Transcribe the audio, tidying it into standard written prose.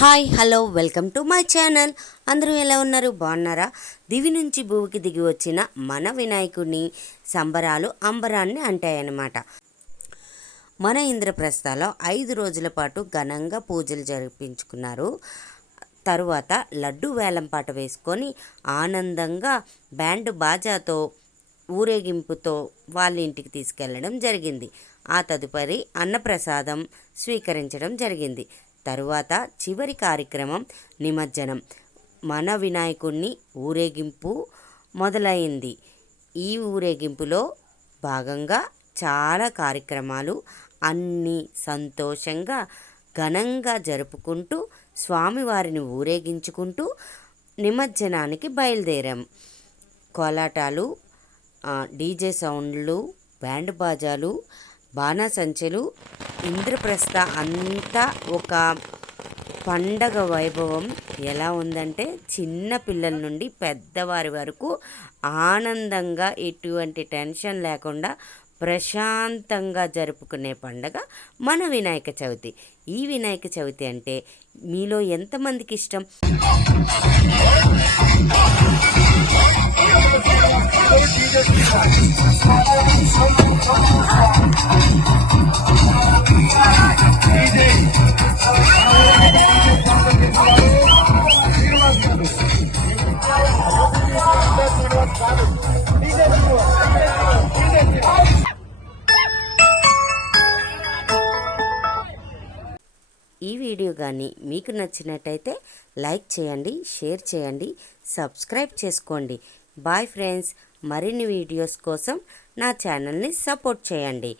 Hi hello welcome to my channel. అందరూ ఎలా ఉన్నారు? బాగున్నారా? దివి నుంచి భూమికి దిగి వచ్చిన మన వినాయకుడిని సంబరాలు అంబరాన్ని అంటాయన్నమాట. మన ఇంద్రప్రస్థలో 5 రోజుల పాటు ఘనంగా పూజలు జరిపించుకున్నారు. తరువాత లడ్డు వేలంపాట వేసుకొని ఆనందంగా బ్యాండ్ బాజాతో ఊరేగింపుతో వాళ్ళ ఇంటికి తీసుకెళ్ళడం జరిగింది. ఆ తదుపరి అన్నప్రసాదం స్వీకరించడం జరిగింది. తరువాత చివరి కార్యక్రమం నిమజ్జనం. మన వినాయకుడిని ఊరేగింపు మొదలైంది. ఈ ఊరేగింపులో భాగంగా చాలా కార్యక్రమాలు అన్నీ సంతోషంగా ఘనంగా జరుపుకుంటూ స్వామివారిని ఊరేగించుకుంటూ నిమజ్జనానికి బయలుదేరాం. కోలాటాలు, డీజే సౌండ్లు, బ్యాండ్ బాజాలు, బాణాసంచలు, ఇంద్రప్రస్థ అంతా ఒక పండగ వైభవం ఎలా ఉందంటే చిన్న పిల్లల నుండి పెద్దవారి వరకు ఆనందంగా ఎటువంటి టెన్షన్ లేకుండా ప్రశాంతంగా జరుపుకునే పండగ మన వినాయక చవితి. ఈ వినాయక చవితి అంటే మీలో ఎంతమందికి ఇష్టం? ఈ వీడియో కానీ మీకు నచ్చినట్టయితే లైక్ చేయండి, షేర్ చేయండి, సబ్స్క్రైబ్ చేసుకోండి. Bye friends. మరిన్ని వీడియోస్ కోసం నా ఛానల్ని సపోర్ట్ చేయండి.